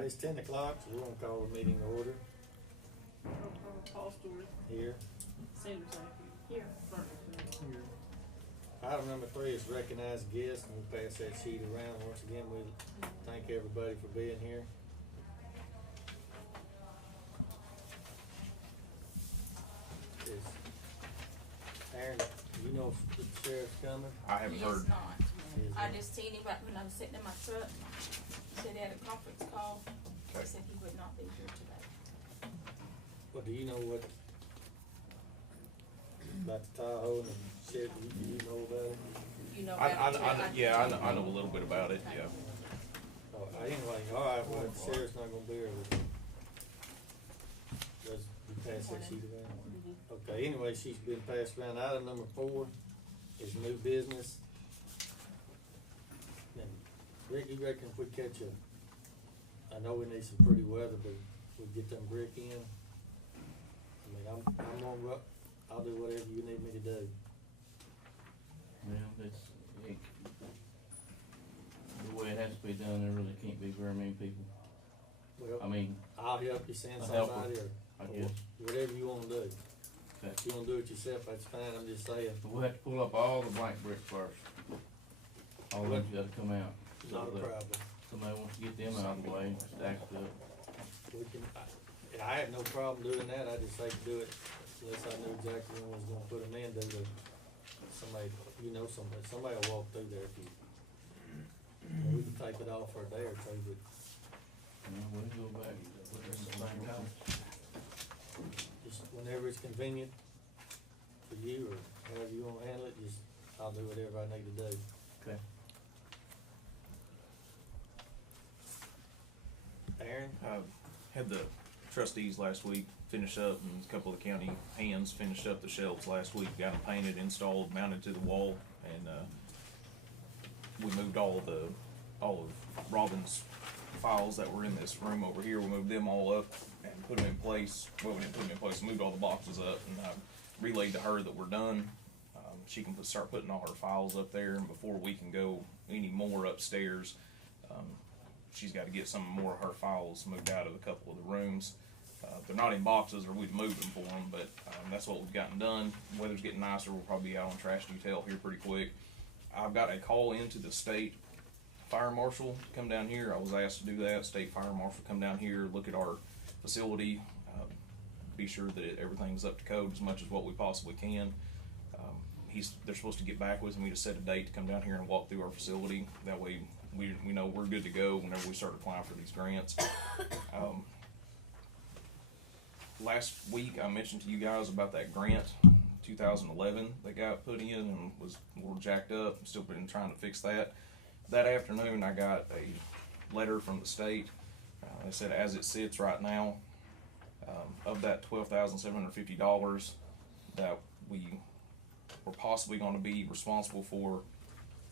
Alright, it's 10 o'clock, so we're gonna call the meeting to order Paul Stewart. here. Sanders Ackie. Here. Here. Item number 3 is recognize guests, and we'll pass that sheet around. Once again, we thank everybody for being here. Is Aaron, you know if the sheriff's coming? I haven't heard. He's not. Is I he? just seen him right when I was sitting in my truck. He said he had a conference call. Okay. He said he would not be here today. Well, do you know what about the Tahoe and shit? Do you know about it? You know about it too? I know a little bit about it. Yeah. Oh, anyway, alright, well, the sheriff's not gonna be here. Does you pass that sheet around? Okay, anyway, she's been passed around. Item number 4 is new business. And Rick, you reckon if we catch I know we need some pretty weather, but we get them brick in. I mean, I'll do whatever you need me to do. Well, the way it has to be done, there really can't be very many people. Well, I mean, I'll help you send a helper, somebody I or guess. whatever you wanna do. Okay. If you wanna do it yourself, that's fine, I'm just saying. But we'll have to pull up all the blank bricks first. All of them gotta come out. Not a So that problem. somebody wants to get them out of the way, stack it up. We can, I have no problem doing that, I just hate to do it unless I knew exactly when I was gonna put them in, do the, somebody, somebody will walk through there if you, we can take it off for a day or two, but We'll go back, put it in the same house. just whenever it's convenient for you or however you wanna handle it, I'll do whatever I need to do. Okay. Aaron? Had the trustees last week finish up, and a couple of the county hands finished up the shelves last week, got them painted, installed, mounted to the wall, and we moved all of Robin's files that were in this room over here. We moved them all up and put them in place. Well, we didn't put them in place, we moved all the boxes up, and I relayed to her that we're done. She can start putting all her files up there, and before we can go any more upstairs, she's got to get some more of her files moved out of a couple of the rooms. They're not in boxes, or we'd move them for them, but that's what we've gotten done. Weather's getting nicer, we'll probably be out on trash detail here pretty quick. I've got a call into the state fire marshal to come down here. I was asked to do that. State fire marshal come down here, look at our facility, be sure that everything's up to code as much as what we possibly can. They're supposed to get back with me to set a date to come down here and walk through our facility. That way we know we're good to go whenever we start applying for these grants. Last week I mentioned to you guys about that grant, 2011, that got put in and was a little jacked up. I'm still been trying to fix that. That afternoon I got a letter from the state. They said as it sits right now, of that $12,750 that we were possibly going to be responsible for,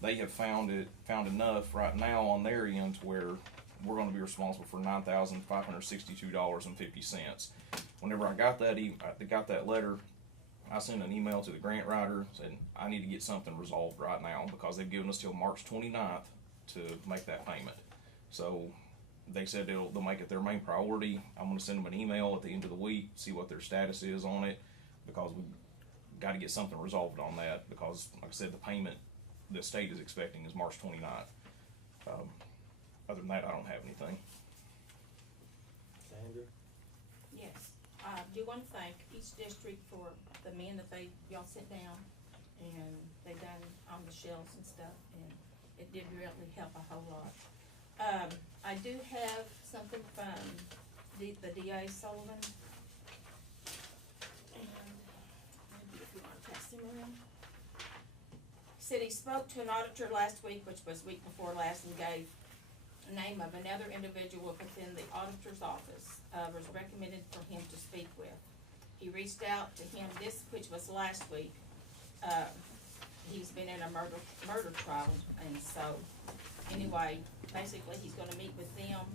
they have found enough right now on their end to where we're going to be responsible for $9,562.50. Whenever I got that letter, I sent an email to the grant writer saying I need to get something resolved right now because they've given us till March 29th to make that payment. So they said they'll make it their main priority. I'm going to send them an email at the end of the week, see what their status is on it, because we've got to get something resolved on that, because like I said, the payment the state is expecting is March 29th. Other than that, I don't have anything. Sandra? Yes. I do want to thank each district for the men that y'all sit down and they done on the shelves and stuff, and it did really help a whole lot. I do have something from the DA Solman, and maybe if you want to pass him around. He said he spoke to an auditor last week, which was week before last, and gave the name of another individual within the auditor's office was recommended for him to speak with. He reached out to him which was last week. He's been in a murder trial, and so anyway, basically he's going to meet with them,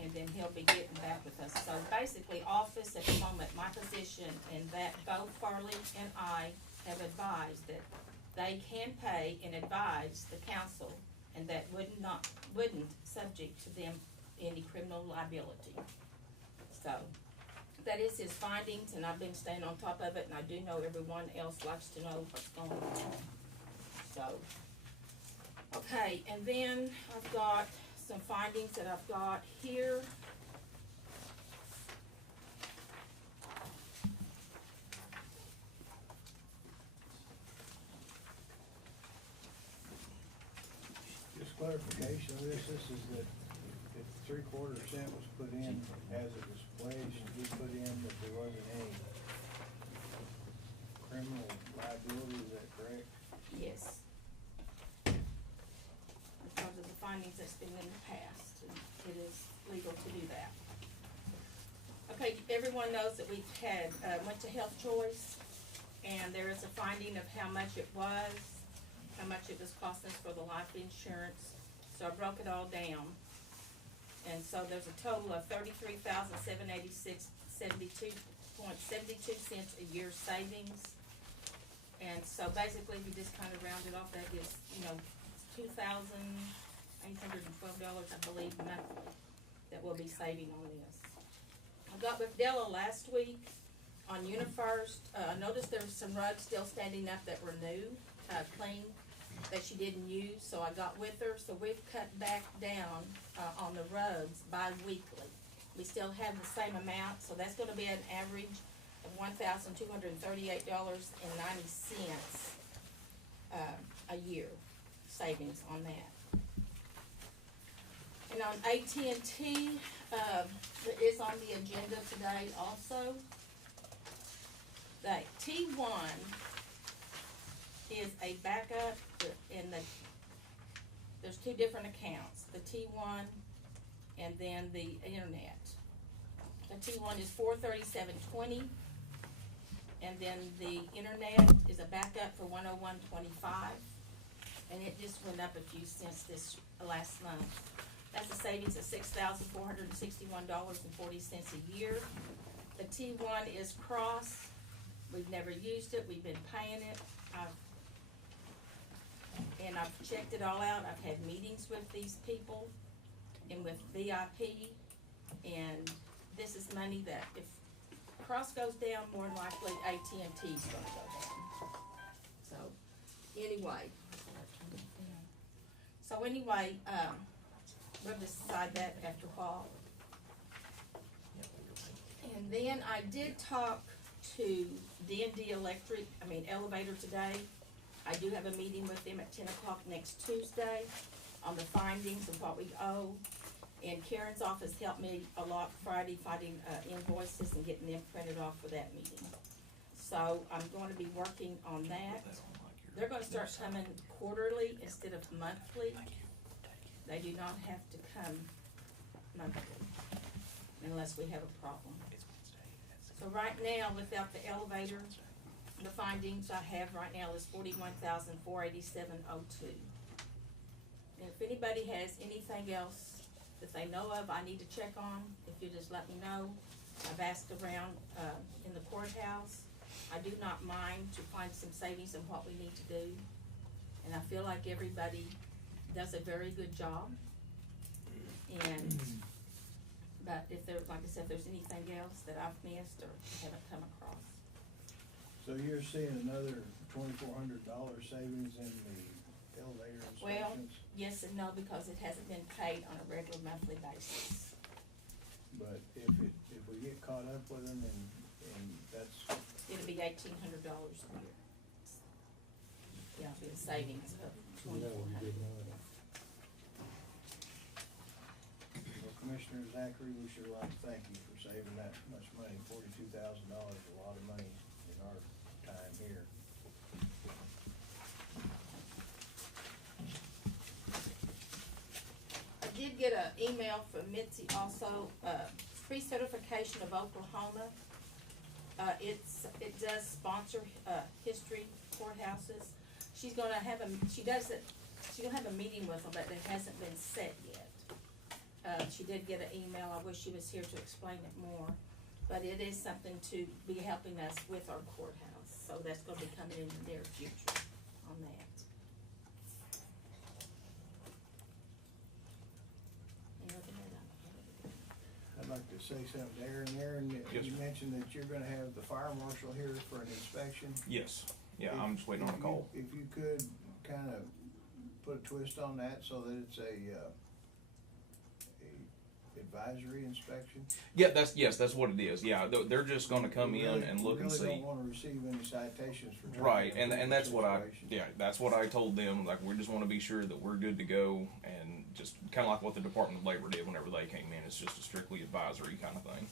and then he'll be getting back with us. So basically, office at the moment, my position, and that both Farley and I have advised that they can pay and advise the council, and that wouldn't subject to them any criminal liability. So, that is his findings, and I've been staying on top of it, and I do know everyone else likes to know what's going on. So, okay, and then I've got some findings that I've got here. Just clarification of this is that if 3/4 cent was put in as it was pledged, we put in that there wasn't any criminal liability, is that correct? Yes. Because of the findings that's been in the past, and it is legal to do that. Okay, everyone knows that we've had, went to Health Choice, and there is a finding of how much it was costing us for the life insurance. So I broke it all down. And so there's a total of $33,786.72 a year savings. And so basically, if you just kind of round it off, that gives, $2,812, I believe, monthly, that we'll be saving on this. I got with Della last week on UniFirst. I noticed there was some rugs still standing up that were new, clean, that she didn't use, so I got with her. So we've cut back down on the rugs bi-weekly. We still have the same amount, so that's gonna be an average of $1,238.90 a year savings on that. And on AT&T, it is on the agenda today also. The T1 is a backup in there's two different accounts, the T1 and then the internet. The T1 is $437.20, and then the internet is a backup for $101.25, and it just went up a few cents this last month. That's a savings of $6,461.40 a year. The T1 is cross. We've never used it. We've been paying it. I've checked it all out. I've had meetings with these people and with VIP, and this is money that if Cross goes down, more than likely AT&T's gonna go down. So, anyway. We'll decide that after a while. And then I did talk to D&D Elevator today. I do have a meeting with them at 10 o'clock next Tuesday on the findings of what we owe. And Karen's office helped me a lot Friday finding invoices and getting them printed off for that meeting. So I'm going to be working on that. They're gonna start coming quarterly instead of monthly. They do not have to come monthly unless we have a problem. So right now, without the elevator, the findings I have right now is $41,487.02. And if anybody has anything else that they know of I need to check on, if you just let me know. I've asked around in the courthouse. I do not mind to find some savings in what we need to do. And I feel like everybody does a very good job. But if there, like I said, if there's anything else that I've missed or haven't come across. So you're seeing another $2,400 savings in the elevator Well, inspections? yes and no, because it hasn't been paid on a regular monthly basis. But if we get caught up with them and that's, It'll be $1,800 a year. Yeah, it'll be a savings of $2,400. well, Commissioner Zachary, we sure like to thank you for saving that much money. $42,000 is a lot of money in our time here. I did get an email from Mitzi also, Recertification of Oklahoma. It does sponsor, history courthouses. She's gonna have she's gonna have a meeting with them, but it hasn't been set yet. She did get an email, I wish she was here to explain it more, but it is something to be helping us with our courthouse, so that's gonna be coming in the near future on that. And other than that, say something, Aaron, Yes, you sir. mentioned that you're gonna have the fire marshal here for an inspection. Yes, yeah, I'm just waiting on a call. If you could kinda put a twist on that so that it's a advisory inspection. Yeah, that's what it is, yeah, they're just gonna come in and look and We really see. don't wanna receive any citations for trying Right, to and improve that's the what situation. that's what I told them, like, we just wanna be sure that we're good to go, and just kinda like what the Department of Labor did whenever they came in, it's just a strictly advisory kind of thing.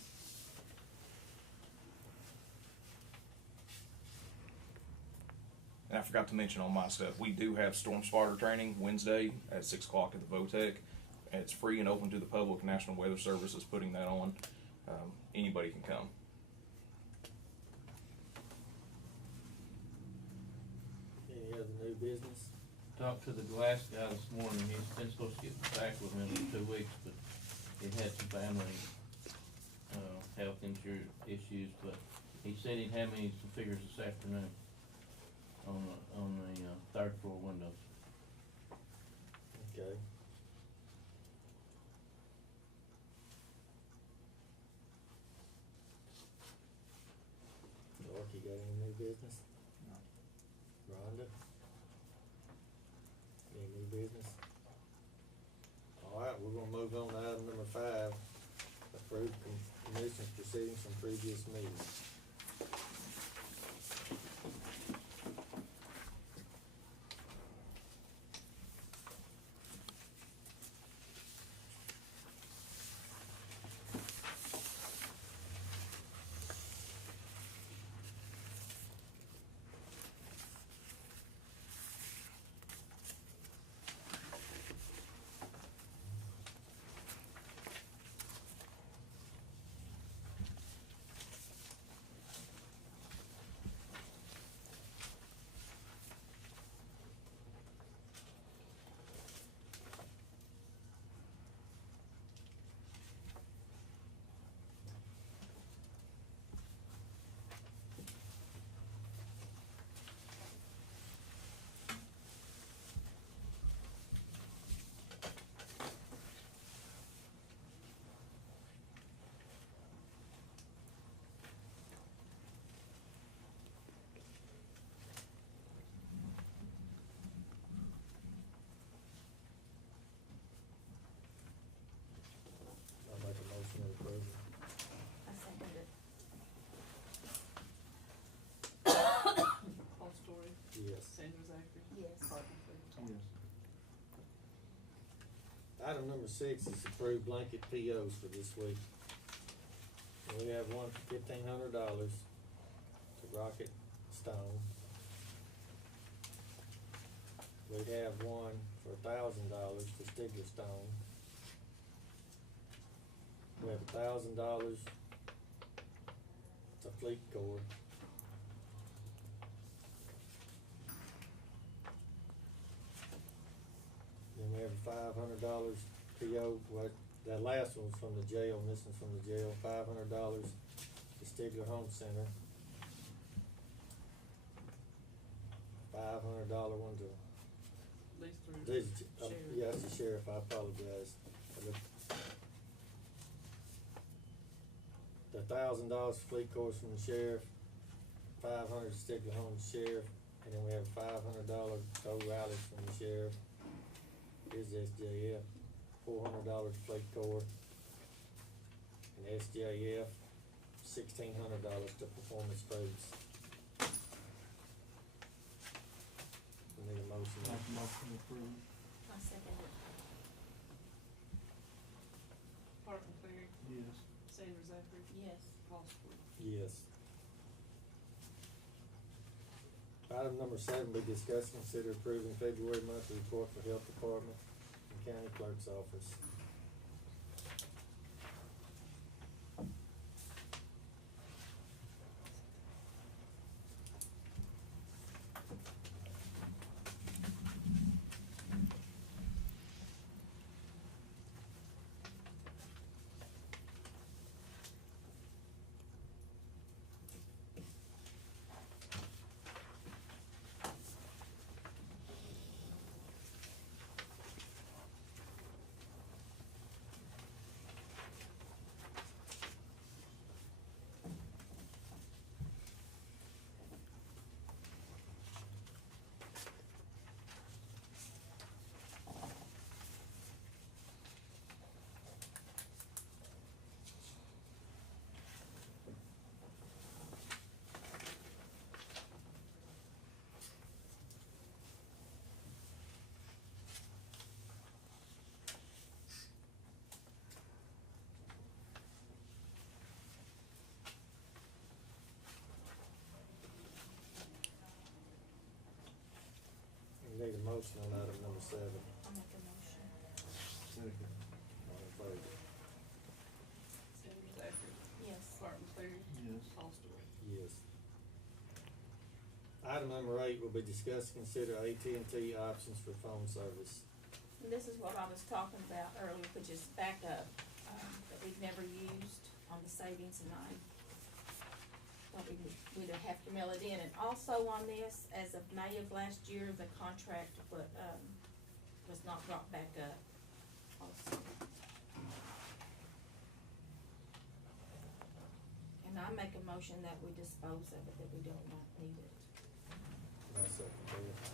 And I forgot to mention on my stuff, we do have storm spotter training Wednesday at 6 o'clock at the VOTEC. It's free and open to the public. National Weather Service is putting that on. Anybody can come. Any other new business? Talked to the glass guy this morning, he's been supposed to get back with me in 2 weeks, but he had some family, health insurance issues, but he said he'd have me some figures this afternoon on the third floor windows. Okay. Dork, you got any new business? No. Rhonda? Any new business? Alright, we're gonna move on to item number 5, approve commissioners proceedings from previous meetings. I'll make a motion to approve. I second it. Paul Story, Yes. Sandra Zachary. Yes. Parker Cleary. Yes. Item number 6 is approved blanket POs for this week. We have one for $1,500 to Rocket Stone. We have one for $1,000 to Stigler Stone. We have $1,000 to Fleet Corps. Then we have $500 PO, that last one's from the jail, and this one's from the jail, $500 to Stigler Home Center. $500 one to, These three. this, yeah, that's the sheriff, I apologize. The $1,000 Fleet Corps from the sheriff, $500 to Stigler Home Sheriff, and then we have $500 O'Reilly from the sheriff. Here's the SJF, $400 Fleet Corps, and SJF, $1,600 to Performance Foods. We need a motion. Make a motion to approve. I second it. Parker Cleary. Yes. Sandra Zachary. Yes. Paul Story. Yes. Item number 7, we discussed, consider approving February monthly report for Health Department and County Clerk's Office. motion on item number 7. I'll make a motion. Second. All in favor? Sanders Zachary, Yes. Martin Cleary, Yes. Paul Stewart. Yes. Item number 8 will be discussed, consider AT&T options for phone service. And this is what I was talking about earlier, which is backup, that we've never used on the savings line. But we'd have to mail it in, and also on this, as of May of last year, the contract, was not brought back up also. And I make a motion that we dispose of it, that we don't not need it. I second that.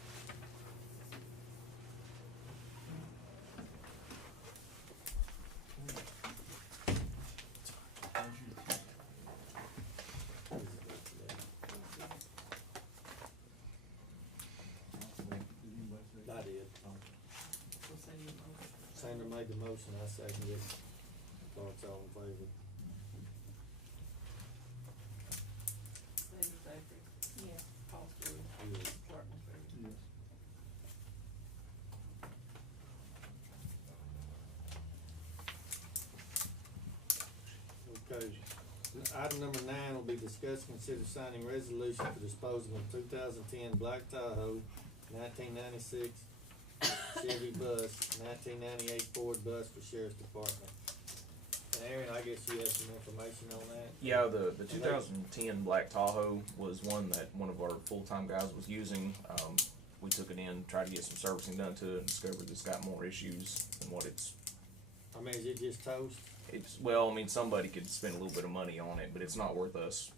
I did. So send your motion. Sandra made the motion, I seconded it. Thoughts, all in favor? Sanders Zachary, Yes. Paul Stewart, Yes. Martin Cleary. Yes. Okay. Item number 9 will be discussed, consider signing resolution for disposing of 2010 Black Tahoe, 1996 Chevy bus, 1998 Ford bus for Sheriff's Department. And Aaron, I guess you have some information on that? Yeah, the 2010 Black Tahoe was one that one of our full-time guys was using. We took it in, tried to get some servicing done to it, and discovered it's got more issues than what it's. I mean, is it just toast? Well, I mean, somebody could spend a little bit of money on it, but it's not worth us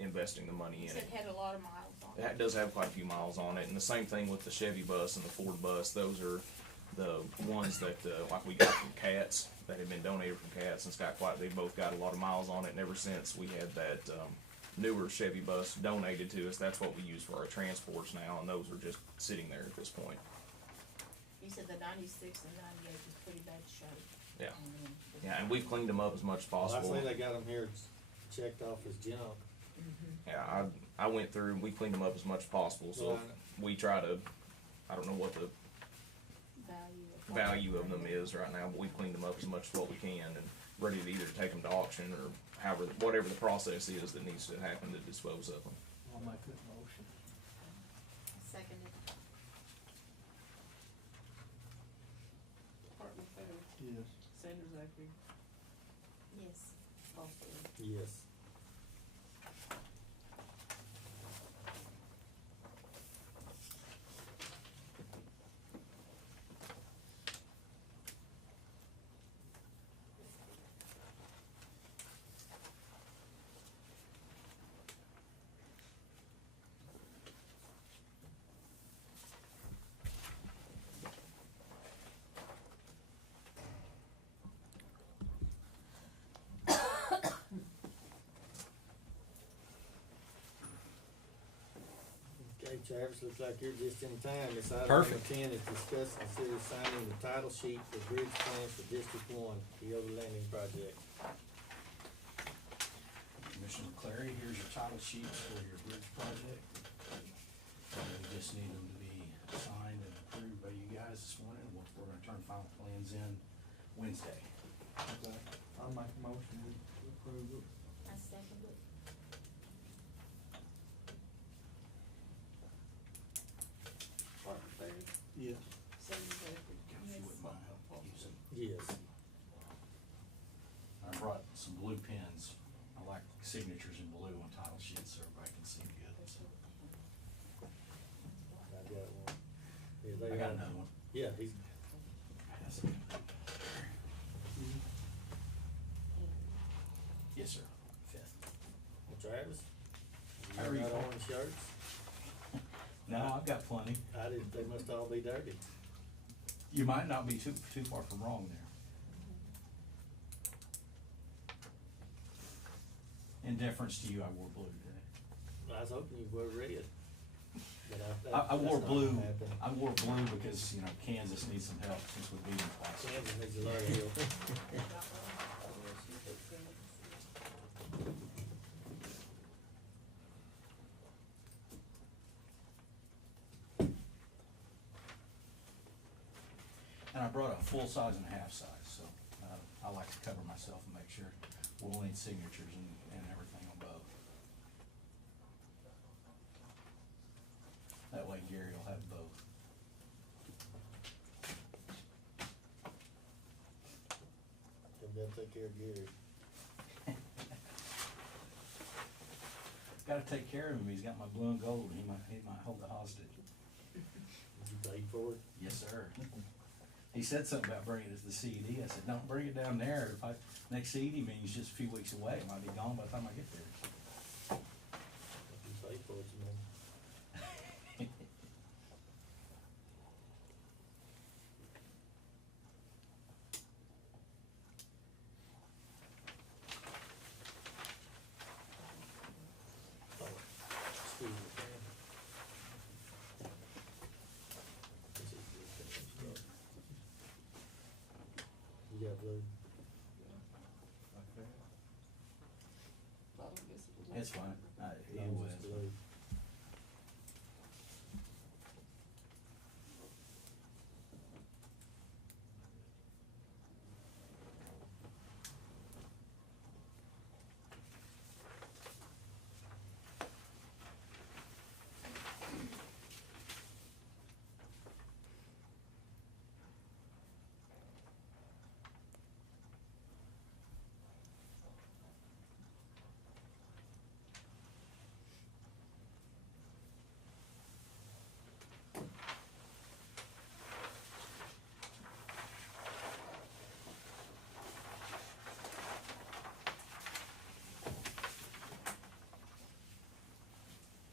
investing the money He in said it. it had a lot of miles on it. It does have quite a few miles on it, and the same thing with the Chevy bus and the Ford bus. Those are the ones that, like we got from Cats, that had been donated from Cats, and they both got a lot of miles on it, and ever since we had that, newer Chevy bus donated to us, that's what we use for our transports now, and those are just sitting there at this point. He said the 96 and 98 was pretty bad shape. Yeah. Yeah, and we've cleaned them up as much as Well, I possible. see they got them here checked off as junk. Yeah, I went through and we cleaned them up as much as possible, so Right. we try to, I don't know what the Value value of them is right now, but we cleaned them up as much as what we can and ready to either take them to auction or whatever the process is that needs to happen to dispose of them. I'll make that motion. Seconded. Martin Cleary, Yes. Sanders Zachary, Yes. Paul Stewart. Yes. Okay, Travis, looks like you're just in time. This item number Perfect. 10 is discuss, consider signing the title sheet for bridge plans for District 1, the Yoder Landing Project. Commissioner Clary, here's your title sheets for your bridge project. We just need them to be signed and approved by you guys this morning. We're gonna turn final plans in Wednesday. Okay. I'll make a motion to approve it. I seconded. Martin Cleary, Yes. Sanders Zachary, If you wouldn't mind using. Yes. I brought some blue pens. I like signatures in blue on title sheets so everybody can see good. So I got one. Yeah, they I got another one. Yeah, he's, Pass it. Yes, sir. Fifth. well, Travis? How are You you? got orange shirts? No, I've got plenty. I didn't, they must all be dirty. You might not be too far from wrong there. In deference to you, I wore blue today. I was hoping you were red. But I wore that's not blue, gonna happen. I wore blue because, you know, Kansas needs some help since we beat them twice. Kansas needs a lot of help. I brought a full size and a half size, so, I like to cover myself and make sure we'll need signatures and everything on both. That way Gary will have both. You gotta take care of Gary. Gotta take care of him, he's got my blue and gold, he might hold the hostage. Did you pay for it? Yes, sir. He said something about bringing it to the CED, I said, don't bring it down there, next CED meeting's just a few weeks away, it might be gone by the time I get there. If you pay for it, you know. Oh, excuse me, Pam. This is your finish stuff. You got blue? Bottom, guess it was. It's fine, No, either way, it's it's blue. fine.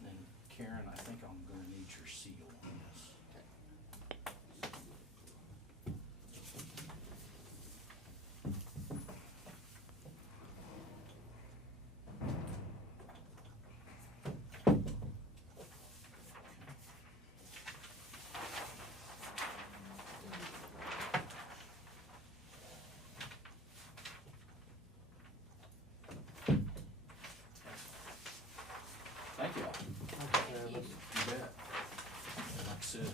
And Karen, I think I'm gonna need your seal on this. Thank you all. Thank you. You bet. And like I said,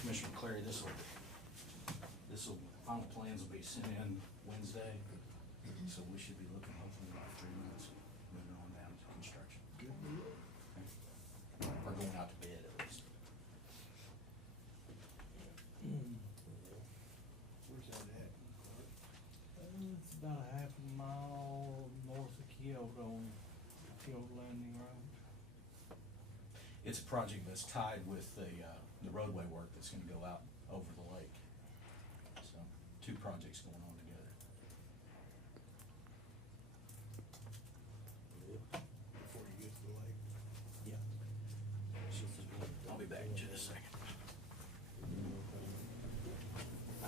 Commissioner Clary, this'll, final plans will be sent in Wednesday, so we should be looking hopefully about 3 months, moving on down to construction. Good deal. We're going out to bid at least. Where's that at? It's about a half a mile north of Kyoto, Kyoto Landing Road. It's a project that's tied with the roadway work that's gonna go out over the lake. So, 2 projects going on together. Before you get to the lake. Yeah. I'll be back in just a second.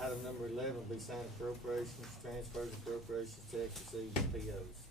Item number 11 will be signed appropriations, transfers, appropriations, checks, receipts, and POs.